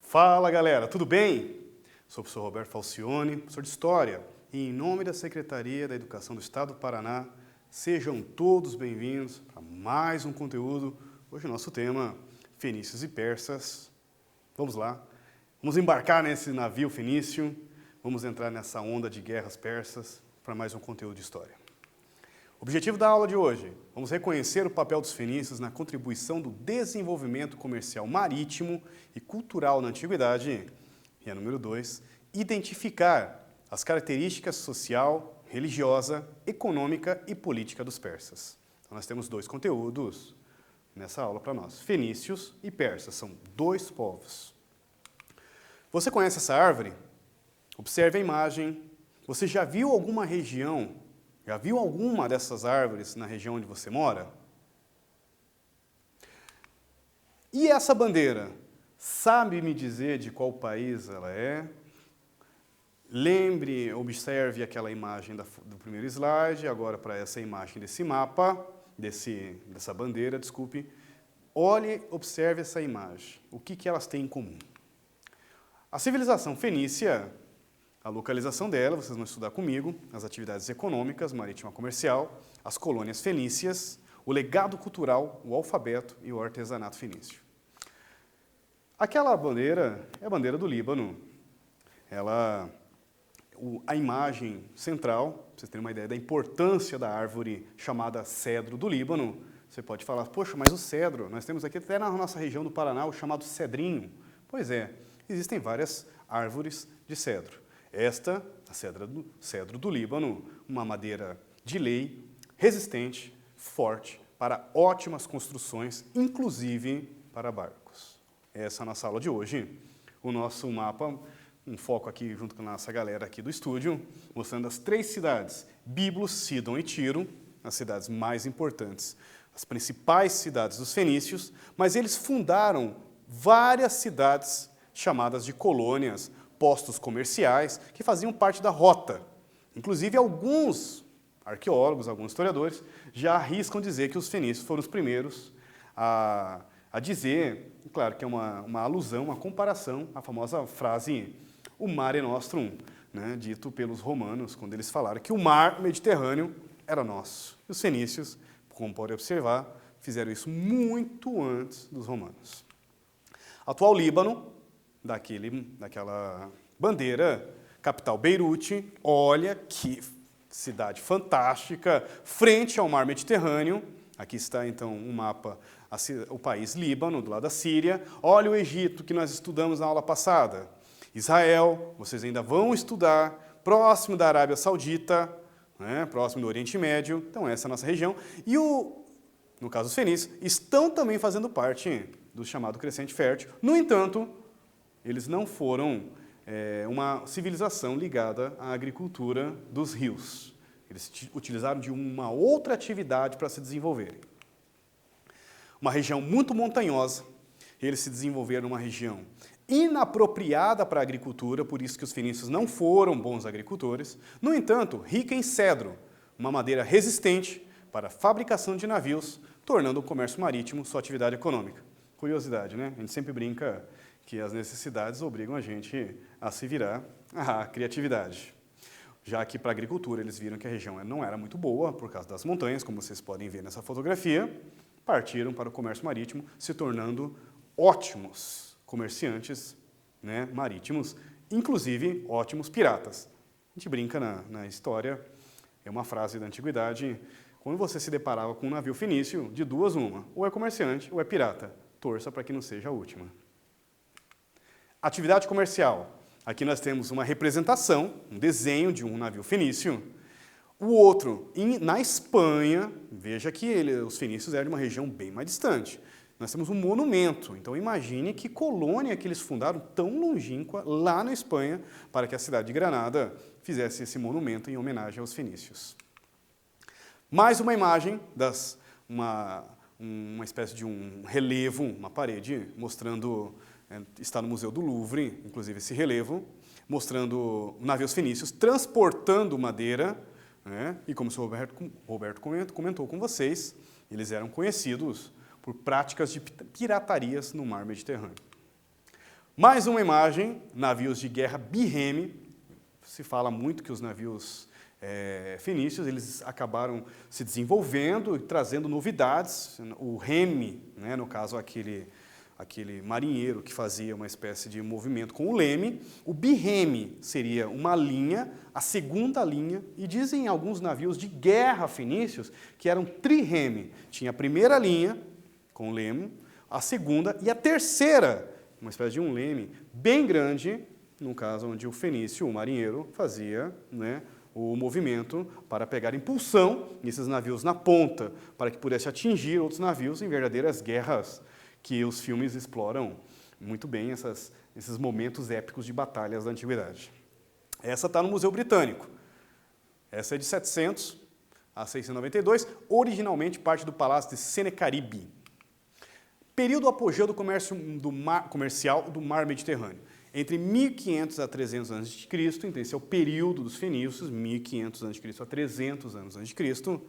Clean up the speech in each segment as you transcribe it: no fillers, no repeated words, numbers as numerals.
Fala galera, tudo bem? Sou o professor Roberto Falcione, professor de História, e em nome da Secretaria da Educação do Estado do Paraná, sejam todos bem-vindos para mais um conteúdo. Hoje o nosso tema, Fenícios e Persas. Vamos lá, vamos embarcar nesse navio fenício, vamos entrar nessa onda de guerras persas para mais um conteúdo de História. Objetivo da aula de hoje, vamos reconhecer o papel dos fenícios na contribuição do desenvolvimento comercial marítimo e cultural na Antiguidade. E a número 2, identificar as características social, religiosa, econômica e política dos persas. Então nós temos dois conteúdos nessa aula para nós. Fenícios e persas, são dois povos. Você conhece essa árvore? Observe a imagem. Você já viu alguma região, já viu alguma dessas árvores na região onde você mora? E essa bandeira? Sabe me dizer de qual país ela é? Lembre, observe aquela imagem do primeiro slide, agora para essa imagem desse mapa, dessa bandeira, desculpe. Olhe, observe essa imagem. O que elas têm em comum? A civilização fenícia, a localização dela, vocês vão estudar comigo, as atividades econômicas, marítima comercial, as colônias fenícias, o legado cultural, o alfabeto e o artesanato fenício. Aquela bandeira é a bandeira do Líbano. A imagem central, para vocês terem uma ideia da importância da árvore chamada cedro do Líbano, você pode falar, poxa, mas o cedro, nós temos aqui até na nossa região do Paraná o chamado cedrinho. Pois é, existem várias árvores de cedro. Esta, a cedro do Líbano, uma madeira de lei, resistente, forte, para ótimas construções, inclusive para barcos. Essa é a nossa aula de hoje. O nosso mapa, um foco aqui junto com a nossa galera aqui do estúdio, mostrando as 3 cidades, Biblos, Sidon e Tiro, as cidades mais importantes, as principais cidades dos fenícios, mas eles fundaram várias cidades chamadas de colônias, postos comerciais, que faziam parte da rota. Inclusive, alguns arqueólogos, alguns historiadores, já arriscam dizer que os fenícios foram os primeiros a dizer, claro que é uma alusão, uma comparação, à famosa frase, o mare nostrum, né, dito pelos romanos, quando eles falaram que o mar Mediterrâneo era nosso. E os fenícios, como pode observar, fizeram isso muito antes dos romanos. Atual Líbano, daquela bandeira, capital Beirute, olha que cidade fantástica, frente ao mar Mediterrâneo. Aqui está então um mapa, o país Líbano, do lado da Síria. Olha o Egito, que nós estudamos na aula passada. Israel, vocês ainda vão estudar, próximo da Arábia Saudita, né, próximo do Oriente Médio. Então essa é a nossa região. E no caso os fenícios, estão também fazendo parte do chamado Crescente Fértil. No entanto, eles não foram uma civilização ligada à agricultura dos rios. Eles utilizaram de uma outra atividade para se desenvolverem. Uma região muito montanhosa, eles se desenvolveram numa região inapropriada para a agricultura, por isso que os fenícios não foram bons agricultores. No entanto, rica em cedro, uma madeira resistente para a fabricação de navios, tornando o comércio marítimo sua atividade econômica. Curiosidade, né? A gente sempre brinca que as necessidades obrigam a gente a se virar à criatividade. Já que para a agricultura eles viram que a região não era muito boa por causa das montanhas, como vocês podem ver nessa fotografia, partiram para o comércio marítimo, se tornando ótimos comerciantes, né, marítimos, inclusive ótimos piratas. A gente brinca na história, é uma frase da antiguidade, quando você se deparava com um navio fenício, de duas uma, ou é comerciante ou é pirata, torça para que não seja a última. Atividade comercial. Aqui nós temos uma representação, um desenho de um navio fenício. O outro, na Espanha, veja que os fenícios eram de uma região bem mais distante. Nós temos um monumento, então imagine que colônia que eles fundaram tão longínqua lá na Espanha para que a cidade de Granada fizesse esse monumento em homenagem aos fenícios. Mais uma imagem, uma espécie de um relevo, uma parede, mostrando, está no Museu do Louvre, inclusive esse relevo, mostrando navios fenícios transportando madeira, né? E como o Roberto comentou com vocês, eles eram conhecidos por práticas de piratarias no mar Mediterrâneo. Mais uma imagem, navios de guerra birreme. Se fala muito que os navios fenícios, eles acabaram se desenvolvendo e trazendo novidades. O reme, né, no caso aquele marinheiro que fazia uma espécie de movimento com o leme. O birreme seria uma linha, a segunda linha, e dizem alguns navios de guerra fenícios que eram trirreme. Tinha a primeira linha, com o leme, a segunda e a terceira, uma espécie de um leme bem grande, no caso onde o fenício, o marinheiro, fazia, né, o movimento para pegar impulsão nesses navios na ponta, para que pudesse atingir outros navios em verdadeiras guerras, que os filmes exploram muito bem esses momentos épicos de batalhas da antiguidade. Essa está no Museu Britânico. Essa é de 700 a 692, originalmente parte do Palácio de Senecaribe. Período apogeu do comércio comercial do mar Mediterrâneo. Entre 1500 a 300 a.C., então esse é o período dos fenícios, 1500 a.C. a 300 anos a.C.,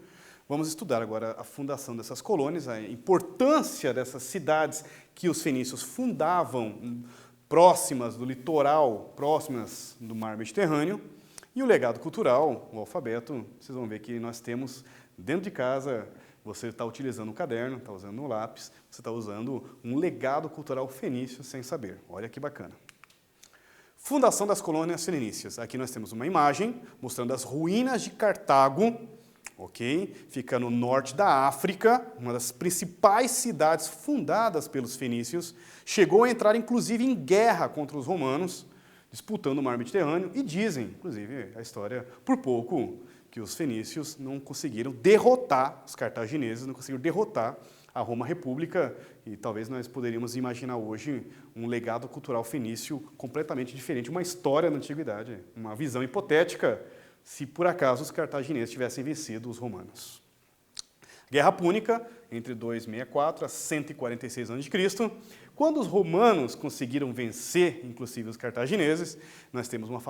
vamos estudar agora a fundação dessas colônias, a importância dessas cidades que os fenícios fundavam próximas do litoral, próximas do mar Mediterrâneo, e o legado cultural, o alfabeto. Vocês vão ver que nós temos dentro de casa, você está utilizando um caderno, está usando um lápis, você está usando um legado cultural fenício sem saber. Olha que bacana. Fundação das colônias fenícias. Aqui nós temos uma imagem mostrando as ruínas de Cartago, ok? Fica no norte da África, uma das principais cidades fundadas pelos fenícios. Chegou a entrar, inclusive, em guerra contra os romanos, disputando o mar Mediterrâneo, e dizem, inclusive, a história, por pouco, que os fenícios não conseguiram derrotar os cartagineses, não conseguiram derrotar a Roma República, e talvez nós poderíamos imaginar hoje um legado cultural fenício completamente diferente, uma história da antiguidade, uma visão hipotética, se por acaso os cartagineses tivessem vencido os romanos. Guerra Púnica, entre 264 a 146 a.C., quando os romanos conseguiram vencer, inclusive, os cartagineses, nós temos uma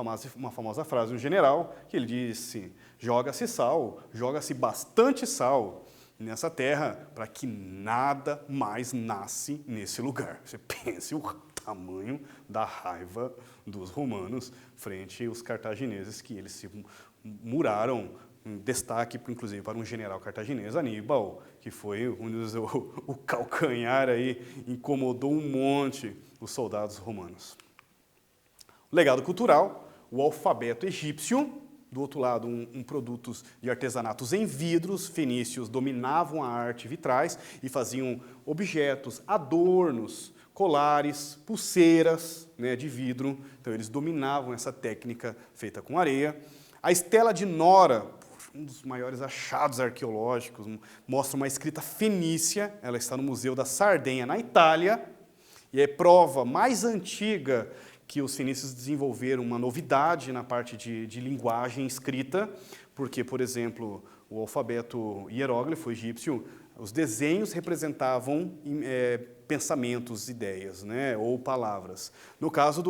famosa frase de um general, que ele disse: joga-se sal, joga-se bastante sal nessa terra, para que nada mais nasce nesse lugar. Você pense o tamanho da raiva dos romanos frente aos cartagineses, que eles se muraram. Um destaque, inclusive, para um general cartaginês, Aníbal, que foi o calcanhar aí, incomodou um monte os soldados romanos. O legado cultural, o alfabeto egípcio. Do outro lado, produtos de artesanatos em vidros. Fenícios dominavam a arte vitrais e faziam objetos, adornos, colares, pulseiras, né, de vidro. Então, eles dominavam essa técnica feita com areia. A estela de Nora, um dos maiores achados arqueológicos, mostra uma escrita fenícia. Ela está no Museu da Sardenha, na Itália, e é prova mais antiga que os fenícios desenvolveram uma novidade na parte de linguagem escrita, porque, por exemplo, o alfabeto hieróglifo egípcio, os desenhos representavam pensamentos, ideias, né, ou palavras. No caso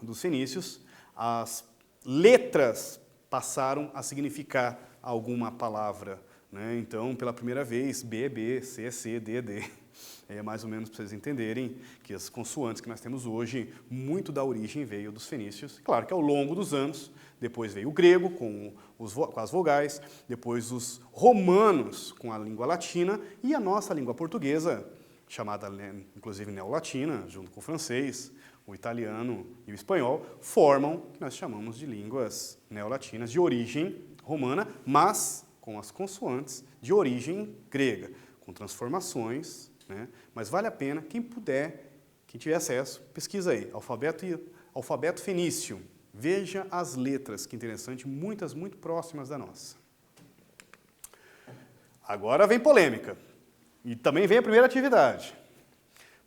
dos fenícios, as letras passaram a significar alguma palavra, né? Então, pela primeira vez, B, B, C, C, D, D. É mais ou menos para vocês entenderem que as consoantes que nós temos hoje, muito da origem veio dos fenícios. Claro que ao longo dos anos, depois veio o grego com as vogais, depois os romanos com a língua latina e a nossa língua portuguesa, chamada inclusive neolatina, junto com o francês, o italiano e o espanhol, formam o que nós chamamos de línguas neolatinas de origem romana, mas com as consoantes de origem grega, com transformações, né? Mas vale a pena, quem puder, quem tiver acesso, pesquisa aí, alfabeto fenício, veja as letras, que interessante, muitas muito próximas da nossa. Agora vem polêmica, e também vem a primeira atividade.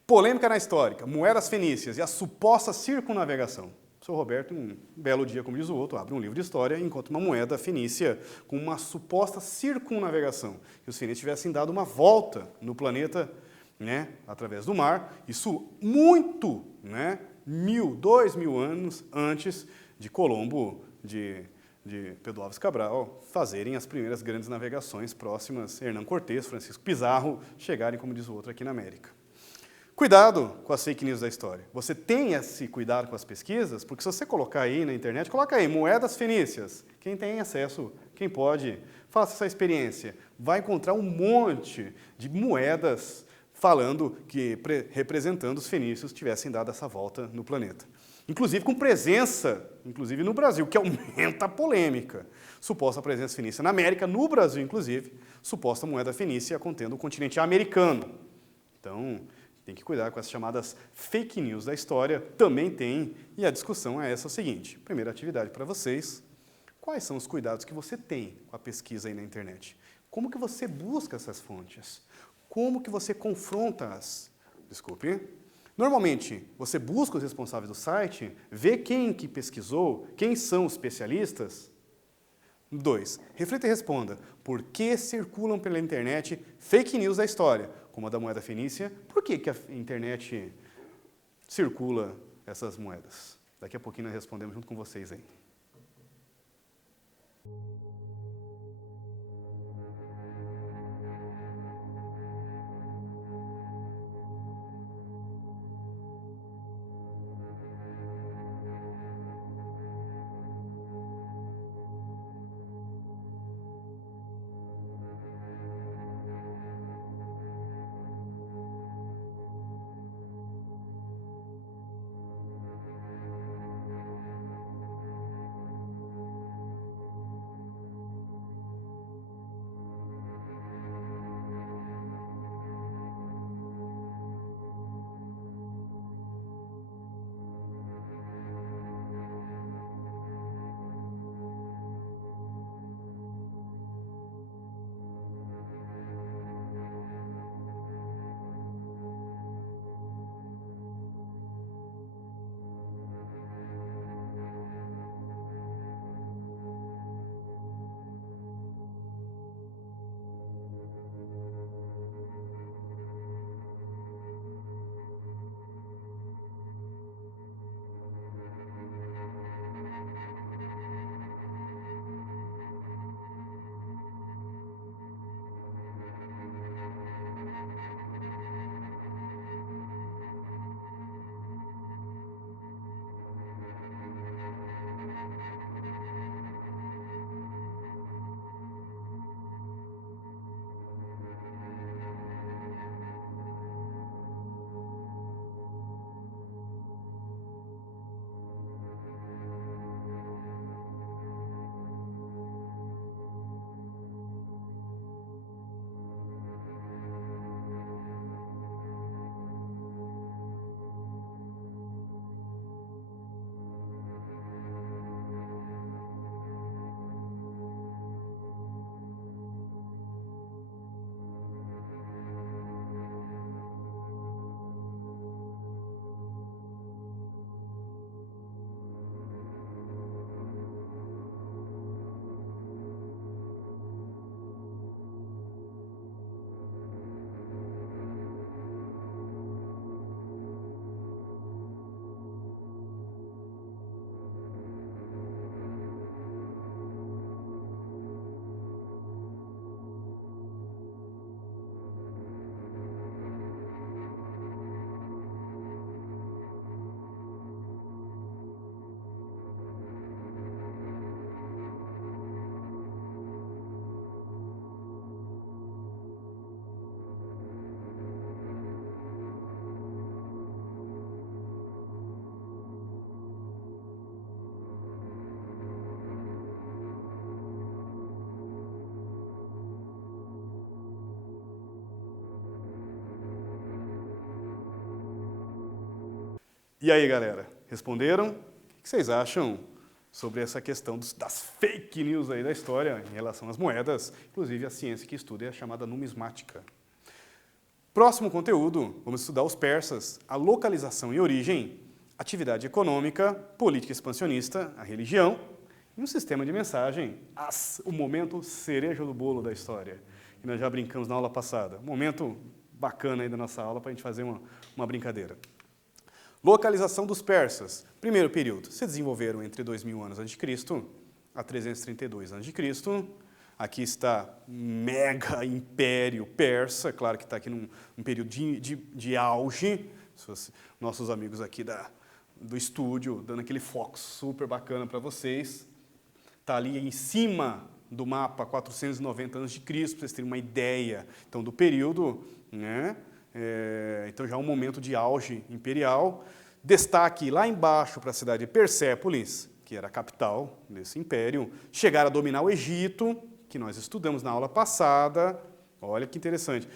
Polêmica na histórica, moedas fenícias e a suposta circunnavegação. O Sr. Roberto, um belo dia, como diz o outro, abre um livro de história e encontra uma moeda fenícia com uma suposta circunnavegação, que os fenícios tivessem dado uma volta no planeta, né, através do mar, isso muito, né, 1000, 2000 anos antes de Colombo de de Pedro Álvares Cabral fazerem as primeiras grandes navegações próximas, Hernán Cortés, Francisco Pizarro, chegarem, como diz o outro, aqui na América. Cuidado com as fake news da história. Você tem esse cuidado com as pesquisas, porque se você colocar aí na internet, coloca aí, moedas fenícias. Quem tem acesso, quem pode, faça essa experiência. Vai encontrar um monte de moedas falando que, representando os fenícios, tivessem dado essa volta no planeta. Inclusive com presença, inclusive no Brasil, que aumenta a polêmica. Suposta presença fenícia na América, no Brasil, inclusive, suposta moeda fenícia contendo o continente americano. Então, tem que cuidar com as chamadas fake news da história, também tem, e a discussão é essa o seguinte. Primeira atividade para vocês, quais são os cuidados que você tem com a pesquisa aí na internet? Como que você busca essas fontes? Como que você confronta-as? Desculpe. Normalmente, você busca os responsáveis do site, vê quem que pesquisou, quem são os especialistas. 2. Reflita e responda. Por que circulam pela internet fake news da história, como a da moeda fenícia? Por que a internet circula essas moedas? Daqui a pouquinho nós respondemos junto com vocês aí. E aí, galera, responderam? O que vocês acham sobre essa questão das fake news aí da história em relação às moedas? Inclusive, a ciência que estuda é a chamada numismática. Próximo conteúdo, vamos estudar os persas, a localização e origem, atividade econômica, política expansionista, a religião e um sistema de mensagem, o momento cereja do bolo da história, que nós já brincamos na aula passada. Um momento bacana aí da nossa aula para a gente fazer uma brincadeira. Localização dos persas. Primeiro período, se desenvolveram entre 2000 anos a.C. a 332 a.C. Aqui está mega império persa, claro que está aqui num período de auge. Nossos amigos aqui do estúdio, dando aquele foco super bacana para vocês. Está ali em cima do mapa 490 a.C., para vocês terem uma ideia então, do período, né? Então já é um momento de auge imperial. Destaque lá embaixo para a cidade de Persépolis, que era a capital desse império, chegaram a dominar o Egito, que nós estudamos na aula passada. Olha que interessante.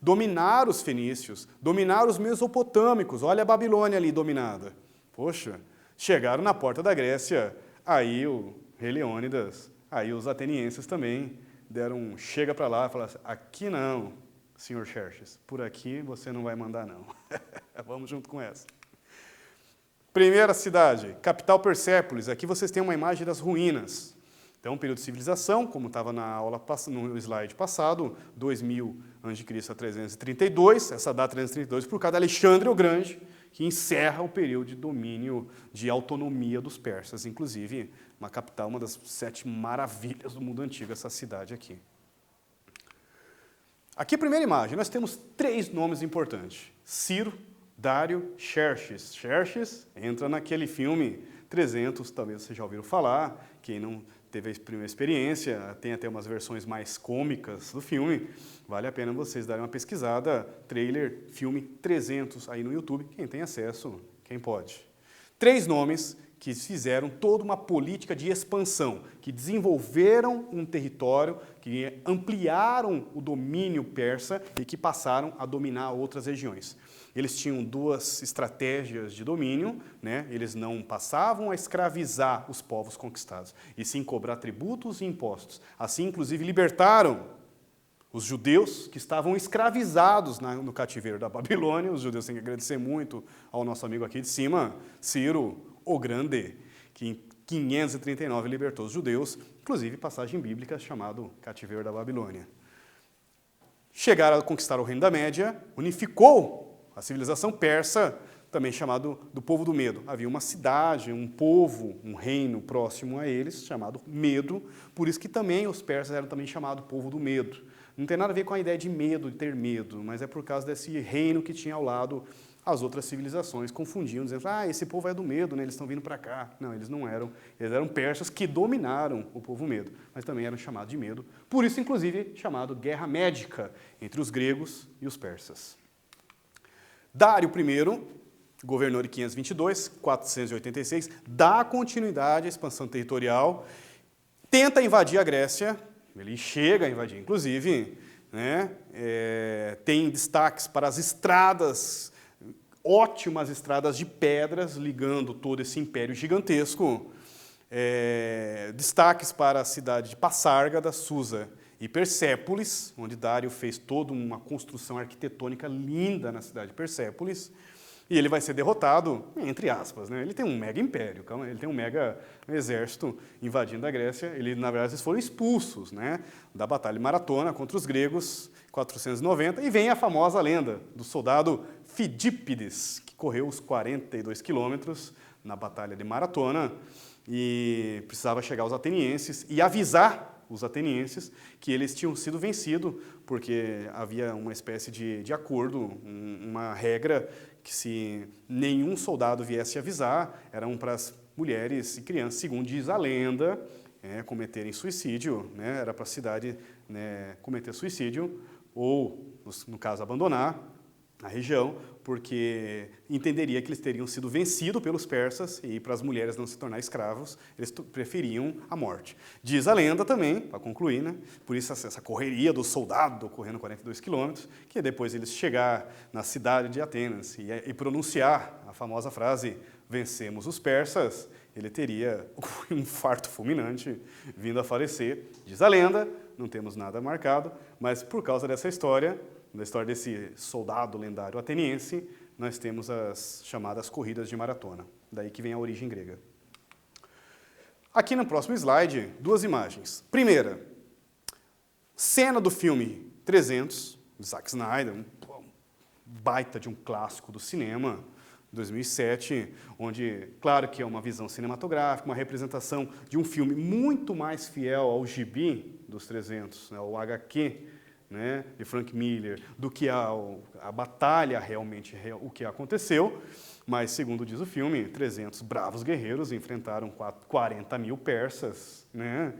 Dominar os fenícios, dominar os mesopotâmicos. Olha a Babilônia ali dominada. Poxa, chegaram na porta da Grécia, aí o rei Leônidas, aí os atenienses também deram um chega para lá e falaram assim, aqui não, senhor Xerxes, por aqui você não vai mandar não. Vamos junto com essa. Primeira cidade, capital Persépolis. Aqui vocês têm uma imagem das ruínas. Então, período de civilização, como estava na aula no slide passado, 2000 a.C. a 332, essa data 332 por causa de Alexandre o Grande, que encerra o período de domínio, de autonomia dos persas, inclusive uma capital, uma das 7 maravilhas do mundo antigo, essa cidade aqui. Aqui a primeira imagem, nós temos 3 nomes importantes, Ciro, Dário, Xerxes. Xerxes entra naquele filme 300, talvez vocês já ouviram falar, quem não teve a primeira experiência, tem até umas versões mais cômicas do filme, vale a pena vocês darem uma pesquisada, trailer, filme 300 aí no YouTube, quem tem acesso, quem pode. 3 nomes que fizeram toda uma política de expansão, que desenvolveram um território, que ampliaram o domínio persa e que passaram a dominar outras regiões. Eles tinham 2 estratégias de domínio, né? Eles não passavam a escravizar os povos conquistados, e sim cobrar tributos e impostos. Assim, inclusive, libertaram os judeus que estavam escravizados no cativeiro da Babilônia. Os judeus têm que agradecer muito ao nosso amigo aqui de cima, Ciro o Grande, que em 539 libertou os judeus, inclusive passagem bíblica chamado cativeiro da Babilônia. Chegaram a conquistar o Reino da Média, unificou a civilização persa, também chamado do povo do Medo. Havia uma cidade, um povo, um reino próximo a eles, chamado Medo, por isso que também os persas eram também chamados povo do Medo. Não tem nada a ver com a ideia de medo, de ter medo, mas é por causa desse reino que tinha ao lado as outras civilizações, confundiam, dizendo, esse povo é do Medo, né? Eles estão vindo para cá. Não, eles não eram. Eles eram persas que dominaram o povo Medo, mas também eram chamados de Medo. Por isso, inclusive, chamado Guerra Médica entre os gregos e os persas. Dário I, governou de 522, 486, dá continuidade à expansão territorial, tenta invadir a Grécia, ele chega a invadir, inclusive, né, tem destaques para as estradas, ótimas estradas de pedras ligando todo esse império gigantesco, destaques para a cidade de Passárgada, Susa e Persépolis, onde Dário fez toda uma construção arquitetônica linda na cidade de Persépolis, e ele vai ser derrotado, entre aspas, né? Ele tem um mega império, ele tem um mega exército invadindo a Grécia, na verdade, eles foram expulsos, né, da Batalha de Maratona contra os gregos, 490, e vem a famosa lenda do soldado Fidípides, que correu os 42 quilômetros na Batalha de Maratona, e precisava chegar aos atenienses e avisar os atenienses que eles tinham sido vencidos, porque havia uma espécie de acordo, uma regra, que se nenhum soldado viesse avisar, eram para as mulheres e crianças, segundo diz a lenda, cometerem suicídio, né? Era para a cidade, né, cometer suicídio, ou, no caso, abandonar a região, porque entenderia que eles teriam sido vencidos pelos persas e para as mulheres não se tornar escravos, eles preferiam a morte. Diz a lenda também, para concluir, né, por isso essa correria do soldado correndo 42 quilômetros, que depois eles chegar na cidade de Atenas e pronunciar a famosa frase, vencemos os persas, ele teria um infarto fulminante vindo a falecer. Diz a lenda, não temos nada marcado, mas por causa dessa história, na história desse soldado lendário ateniense, nós temos as chamadas corridas de maratona. Daí que vem a origem grega. Aqui no próximo slide, 2 imagens. Primeira, cena do filme 300, de Zack Snyder, um baita de um clássico do cinema, 2007, onde, claro que é uma visão cinematográfica, uma representação de um filme muito mais fiel ao gibi dos 300, né, ao HQ, né, de Frank Miller, do que a batalha realmente, o que aconteceu. Mas, segundo diz o filme, 300 bravos guerreiros enfrentaram 40 mil persas, né?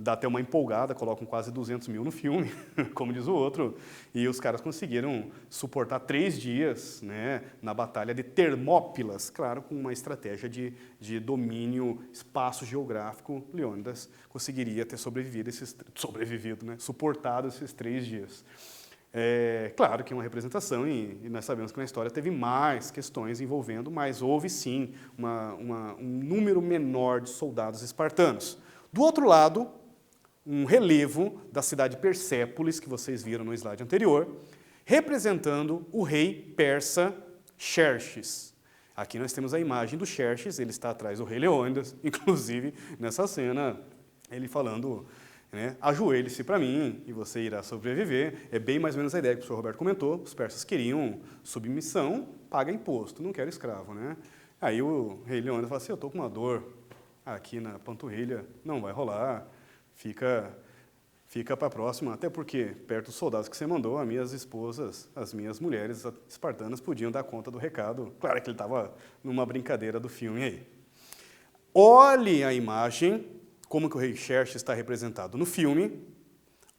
Dá até uma empolgada, colocam quase 200 mil no filme, como diz o outro, e os caras conseguiram suportar 3 dias, né, na batalha de Termópilas, claro, com uma estratégia de domínio espaço geográfico. Leônidas conseguiria ter sobrevivido, né, suportado esses 3 dias. Claro que é uma representação e nós sabemos que na história teve mais questões envolvendo, mas houve sim um número menor de soldados espartanos. Do outro lado, um relevo da cidade de Persépolis, que vocês viram no slide anterior, representando o rei persa Xerxes. Aqui nós temos a imagem do Xerxes, ele está atrás do rei Leônidas, inclusive nessa cena ele falando, né, ajoelhe-se para mim e você irá sobreviver. É bem mais ou menos a ideia que o professor Roberto comentou, os persas queriam submissão, paga imposto, não quero escravo, né? Aí o rei Leônidas fala assim, eu estou com uma dor aqui na panturrilha, não vai rolar. Fica para a próxima, até porque, perto dos soldados que você mandou, as minhas esposas, as minhas mulheres espartanas podiam dar conta do recado. Claro que ele estava numa brincadeira do filme aí. Olhe a imagem, como que o rei Xerxes está representado no filme.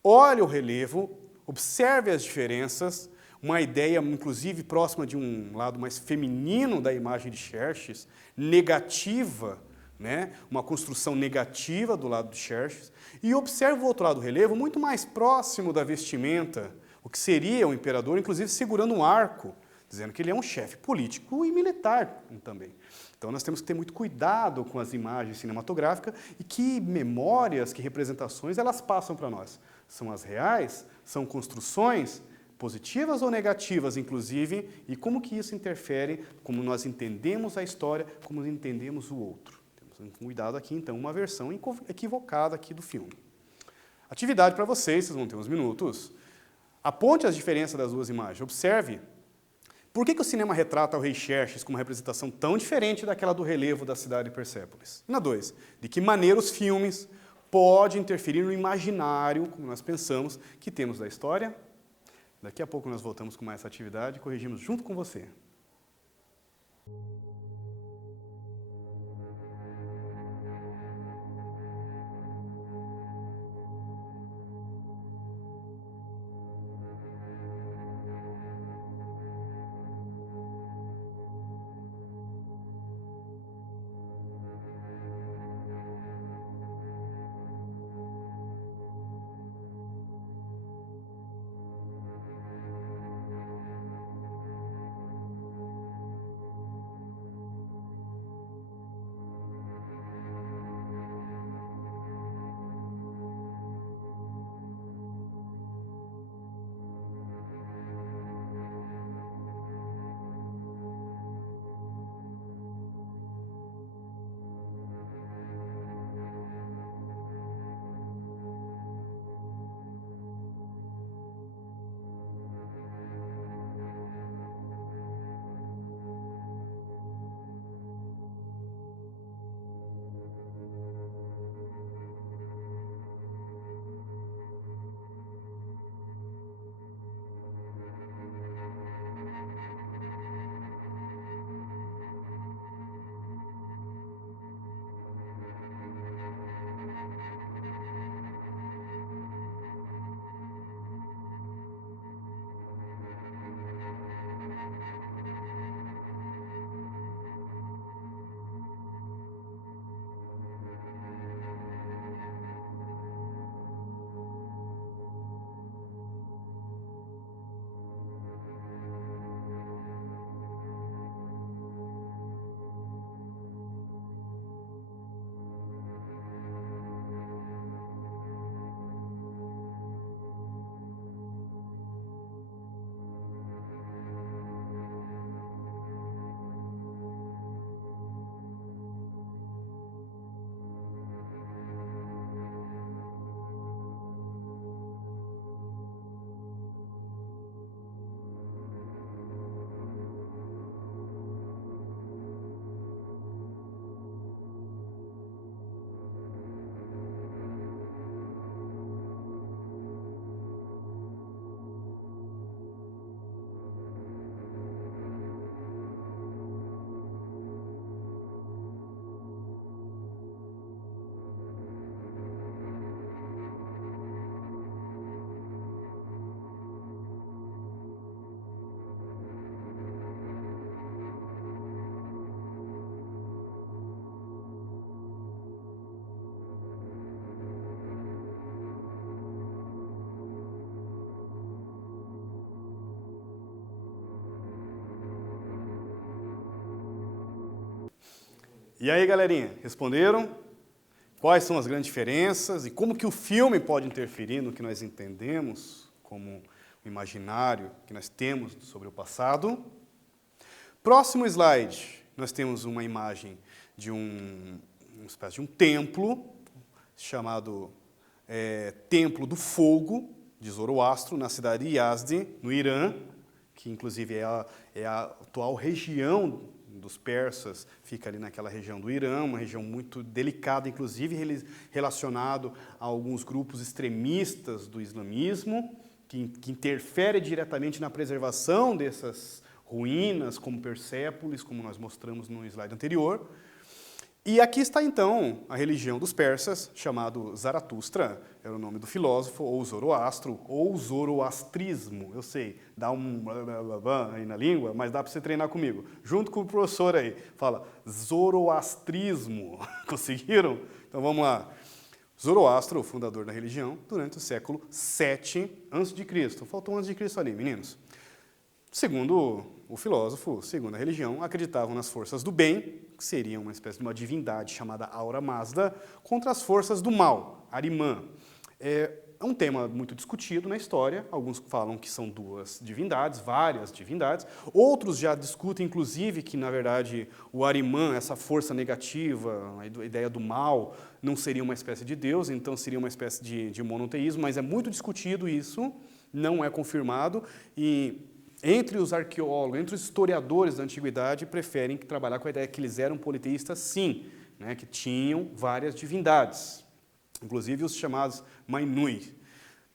Olhe o relevo, observe as diferenças, uma ideia, inclusive, próxima de um lado mais feminino da imagem de Xerxes, negativa, né? Uma construção negativa do lado de Xerxes, e observa o outro lado do relevo, muito mais próximo da vestimenta, o que seria o imperador, inclusive segurando um arco, dizendo que ele é um chefe político e militar também. Então nós temos que ter muito cuidado com as imagens cinematográficas e que memórias, que representações elas passam para nós. São as reais? São construções positivas ou negativas, inclusive, e como que isso interfere, como nós entendemos a história, como entendemos o outro. Cuidado aqui, então, uma versão equivocada aqui do filme. Atividade para vocês vão ter uns minutos. Aponte as diferenças das duas imagens. Observe. Por que o cinema retrata o rei Xerxes com uma representação tão diferente daquela do relevo da cidade de Persépolis? Na 2. De que maneira os filmes podem interferir no imaginário, como nós pensamos, que temos da história? Daqui a pouco nós voltamos com mais essa atividade e corrigimos junto com você. E aí, galerinha, responderam? Quais são as grandes diferenças e como que o filme pode interferir no que nós entendemos como o imaginário que nós temos sobre o passado? Próximo slide, nós temos uma imagem de uma espécie de um templo, chamado Templo do Fogo, de Zoroastro, na cidade de Yazd, no Irã, que inclusive é a atual região dos persas, fica ali naquela região do Irã, uma região muito delicada, inclusive relacionado a alguns grupos extremistas do islamismo, que interfere diretamente na preservação dessas ruínas, como Persépolis, como nós mostramos no slide anterior. E aqui está então a religião dos persas, chamado Zaratustra, era o nome do filósofo, ou Zoroastro, ou zoroastrismo. Eu sei, dá um aí na língua, mas dá para você treinar comigo. Junto com o professor aí, fala zoroastrismo. Conseguiram? Então vamos lá. Zoroastro, o fundador da religião, durante o século 7 a.C. Faltou um a.C. ali, meninos. Segundo o filósofo, segundo a religião, acreditavam nas forças do bem, que seria uma espécie de uma divindade chamada Aura Mazda, contra as forças do mal, Arimã. É um tema muito discutido na história, alguns falam que são duas divindades, várias divindades, outros já discutem, inclusive, que, na verdade, o Arimã, essa força negativa, a ideia do mal, não seria uma espécie de Deus, então seria uma espécie de monoteísmo, mas é muito discutido isso, não é confirmado, e entre os arqueólogos, entre os historiadores da antiguidade, preferem trabalhar com a ideia que eles eram politeístas, sim, né, que tinham várias divindades, inclusive os chamados Mainui.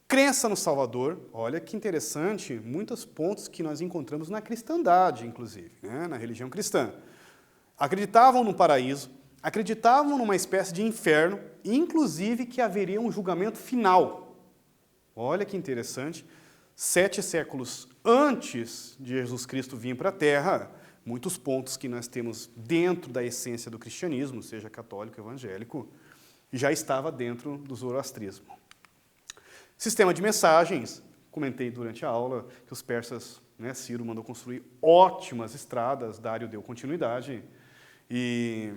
Crença no Salvador, olha que interessante, muitos pontos que nós encontramos na cristandade, inclusive, né, na religião cristã. Acreditavam no paraíso, acreditavam numa espécie de inferno, inclusive que haveria um julgamento final. Olha que interessante. 7 séculos antes de Jesus Cristo vir para a Terra, muitos pontos que nós temos dentro da essência do cristianismo, seja católico, evangélico, já estava dentro do zoroastrismo. Sistema de mensagens, comentei durante a aula que os persas, né, Ciro mandou construir ótimas estradas, Dário deu continuidade, e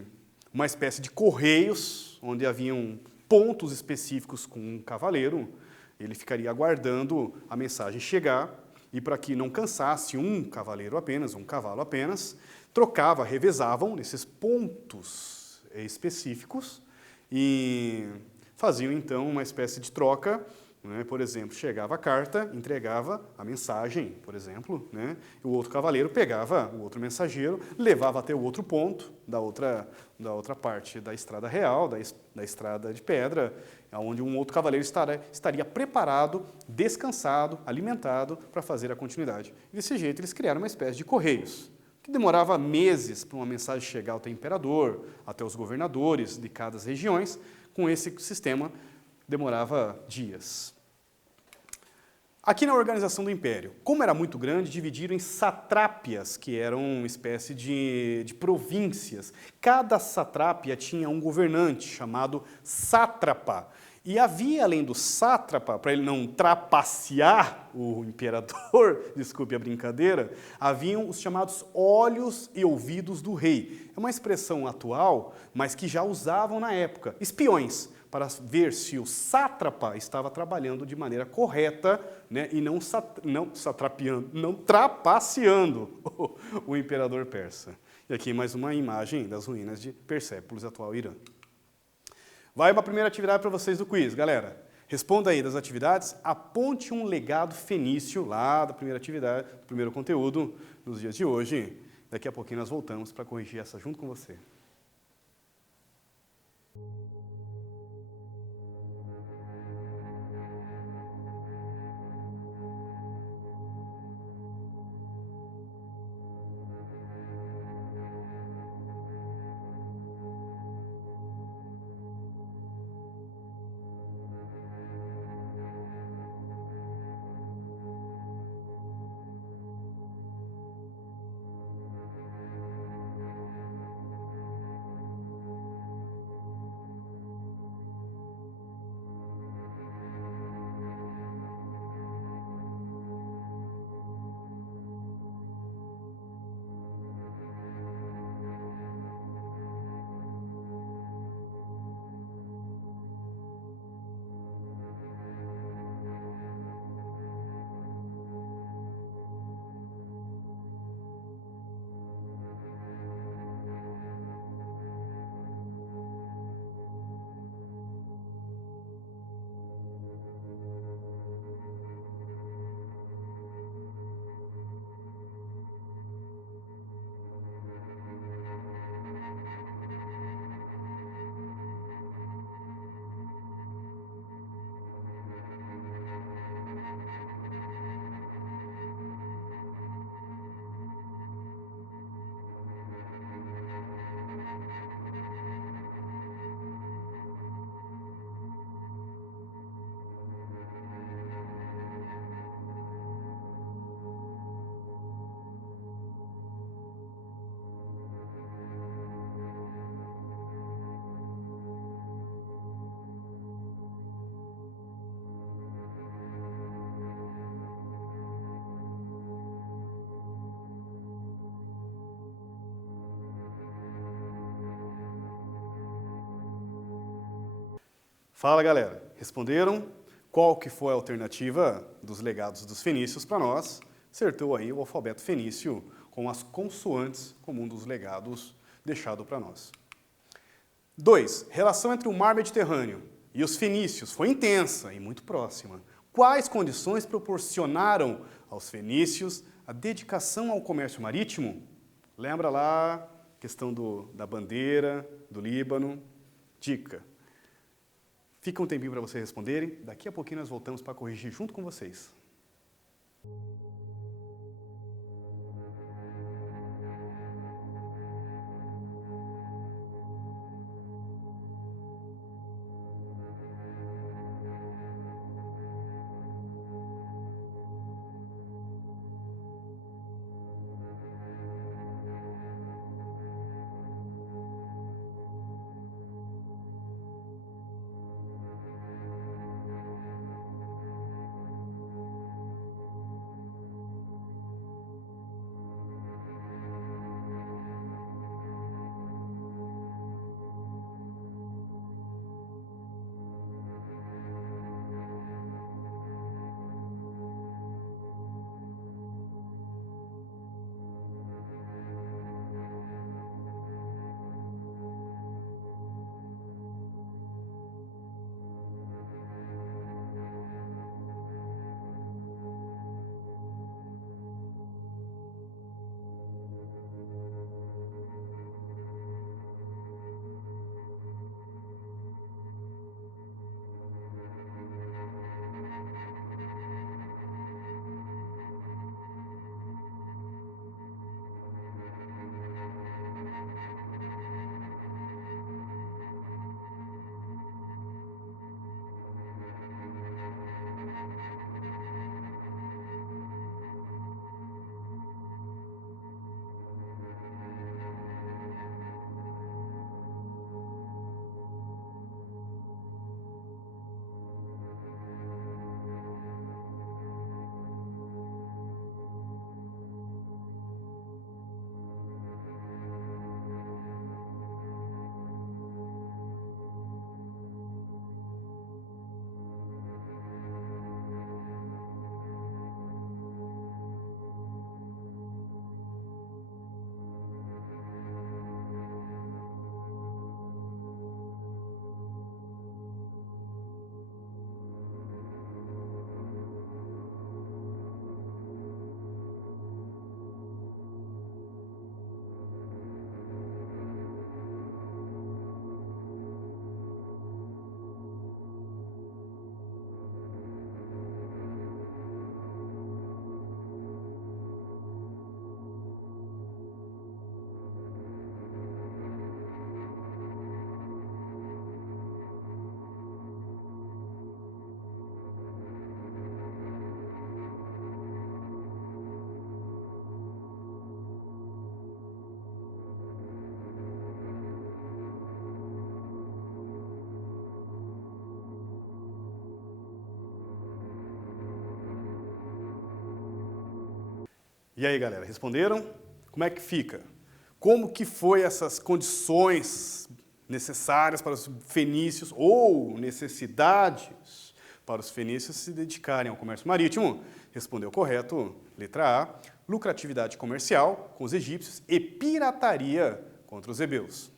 uma espécie de correios, onde haviam pontos específicos com um cavaleiro. Ele ficaria aguardando a mensagem chegar, e para que não cansasse um cavaleiro apenas, um cavalo apenas, trocava, revezavam nesses pontos específicos e faziam então uma espécie de troca, né? Por exemplo, chegava a carta, entregava a mensagem, por exemplo, né? O outro cavaleiro pegava o outro mensageiro, levava até o outro ponto da outra parte da estrada real, da estrada de pedra, onde um outro cavaleiro estaria preparado, descansado, alimentado para fazer a continuidade. Desse jeito, eles criaram uma espécie de correios, que demorava meses para uma mensagem chegar até o imperador, até os governadores de cada regiões. Com esse sistema, demorava dias. Aqui na organização do império, como era muito grande, dividiram em satrápias, que eram uma espécie de províncias. Cada satrápia tinha um governante, chamado sátrapa. E havia, além do sátrapa, para ele não trapacear o imperador, desculpe a brincadeira, haviam os chamados olhos e ouvidos do rei. É uma expressão atual, mas que já usavam na época. Espiões, para ver se o sátrapa estava trabalhando de maneira correta, né, e não trapaceando o imperador persa. E aqui mais uma imagem das ruínas de Persépolis, atual Irã. Vai uma primeira atividade para vocês do quiz, galera. Responda aí das atividades, aponte um legado fenício lá da primeira atividade, do primeiro conteúdo nos dias de hoje. Daqui a pouquinho nós voltamos para corrigir essa junto com você. Fala, galera. Responderam? Qual que foi a alternativa dos legados dos fenícios para nós? Acertou aí o alfabeto fenício com as consoantes como um dos legados deixado para nós. 2. Relação entre o mar Mediterrâneo e os fenícios foi intensa e muito próxima. Quais condições proporcionaram aos fenícios a dedicação ao comércio marítimo? Lembra lá a questão da bandeira, do Líbano? Dica. Fica um tempinho para vocês responderem. Daqui a pouquinho nós voltamos para corrigir junto com vocês. E aí, galera, responderam? Como é que fica? Como que foi essas condições necessárias para os fenícios ou necessidades para os fenícios se dedicarem ao comércio marítimo? Respondeu correto, letra A, lucratividade comercial com os egípcios e pirataria contra os hebeus.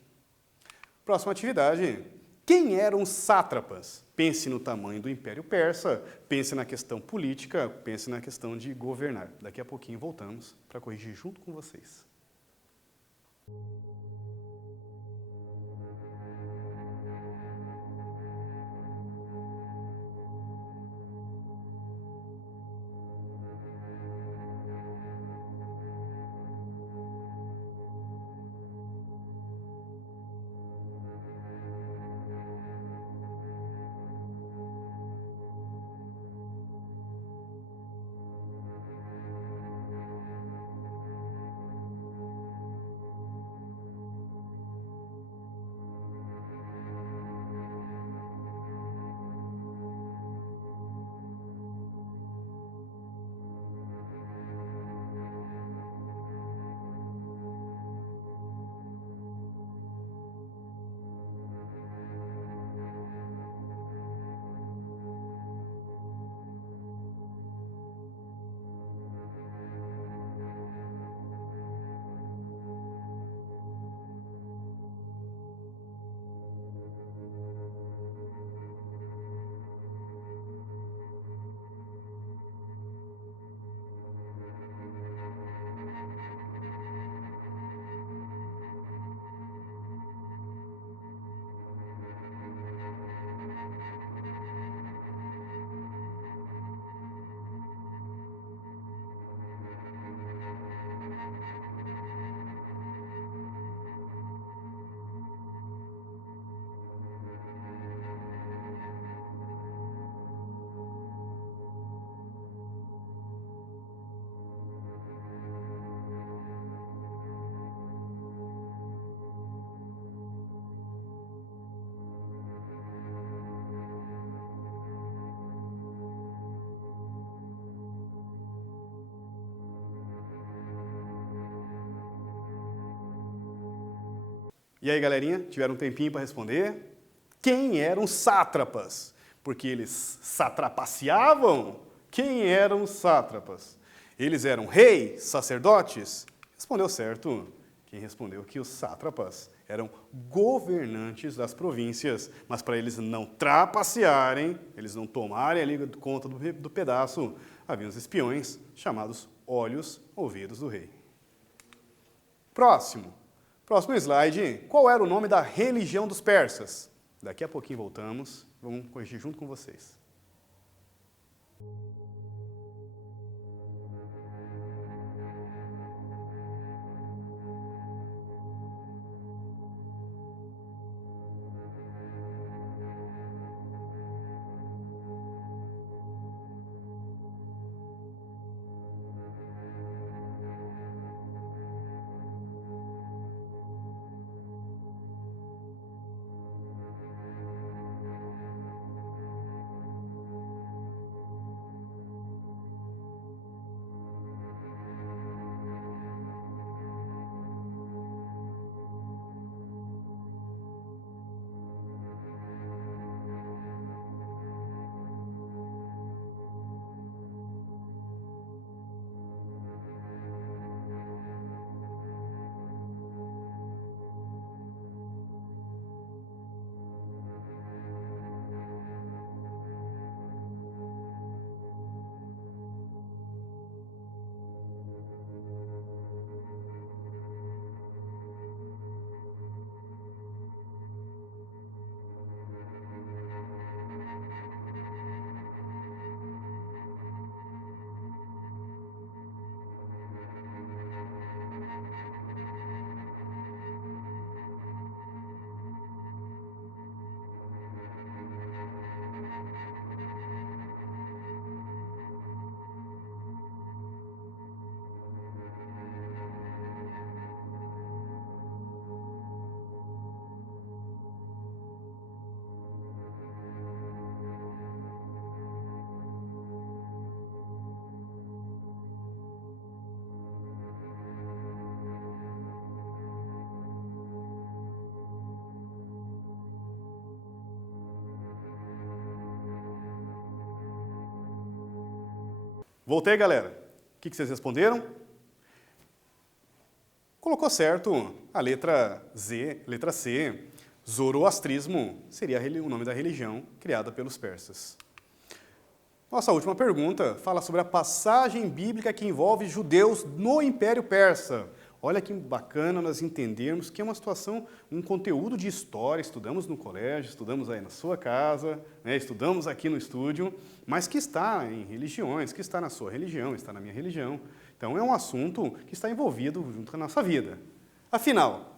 Próxima atividade. Quem eram os sátrapas? Pense no tamanho do Império Persa, pense na questão política, pense na questão de governar. Daqui a pouquinho voltamos para corrigir junto com vocês. E aí, galerinha, tiveram um tempinho para responder? Quem eram os sátrapas? Porque eles satrapaceavam? Quem eram os sátrapas? Eles eram reis, sacerdotes? Respondeu certo. Quem respondeu que os sátrapas eram governantes das províncias, mas para eles não trapacearem, eles não tomarem ali conta do pedaço, havia os espiões chamados olhos, ouvidos do rei. Próximo slide. Qual era o nome da religião dos persas? Daqui a pouquinho voltamos, vamos corrigir junto com vocês. Voltei, galera. O que vocês responderam? Colocou certo a letra C. Zoroastrismo seria o nome da religião criada pelos persas. Nossa última pergunta fala sobre a passagem bíblica que envolve judeus no Império Persa. Olha que bacana nós entendermos que é uma situação, um conteúdo de história, estudamos no colégio, estudamos aí na sua casa, né, estudamos aqui no estúdio, mas que está em religiões, que está na sua religião, está na minha religião. Então é um assunto que está envolvido junto com a nossa vida. Afinal,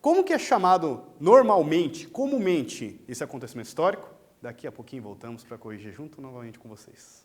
como que é chamado normalmente, comumente, esse acontecimento histórico? Daqui a pouquinho voltamos para corrigir junto novamente com vocês.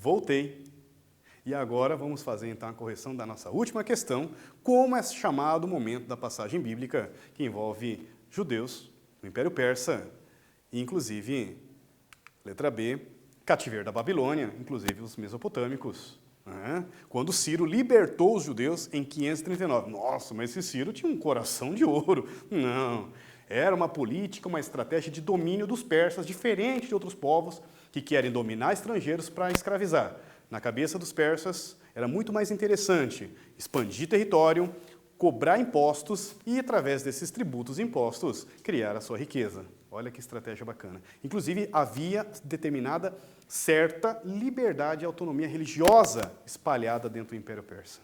Voltei. E agora vamos fazer então a correção da nossa última questão, como é chamado o momento da passagem bíblica que envolve judeus no Império Persa, e inclusive, letra B, cativeiro da Babilônia, inclusive os mesopotâmicos. Quando Ciro libertou os judeus em 539. Nossa, mas esse Ciro tinha um coração de ouro. Não, era uma política, uma estratégia de domínio dos persas, diferente de outros povos que querem dominar estrangeiros para escravizar. Na cabeça dos persas, era muito mais interessante expandir território, cobrar impostos e, através desses tributos e impostos, criar a sua riqueza. Olha que estratégia bacana. Inclusive, havia determinada certa liberdade e autonomia religiosa espalhada dentro do Império Persa.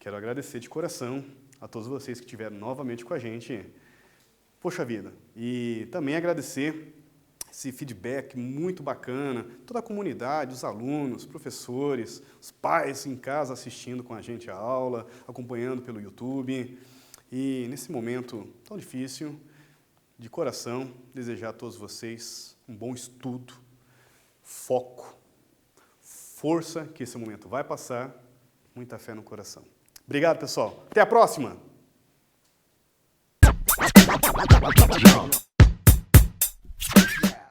Quero agradecer de coração a todos vocês que estiveram novamente com a gente. Poxa vida! E também agradecer esse feedback muito bacana, toda a comunidade, os alunos, professores, os pais em casa assistindo com a gente a aula, acompanhando pelo YouTube. E nesse momento tão difícil, de coração, desejar a todos vocês um bom estudo, foco, força, que esse momento vai passar, muita fé no coração. Obrigado, pessoal. Até a próxima!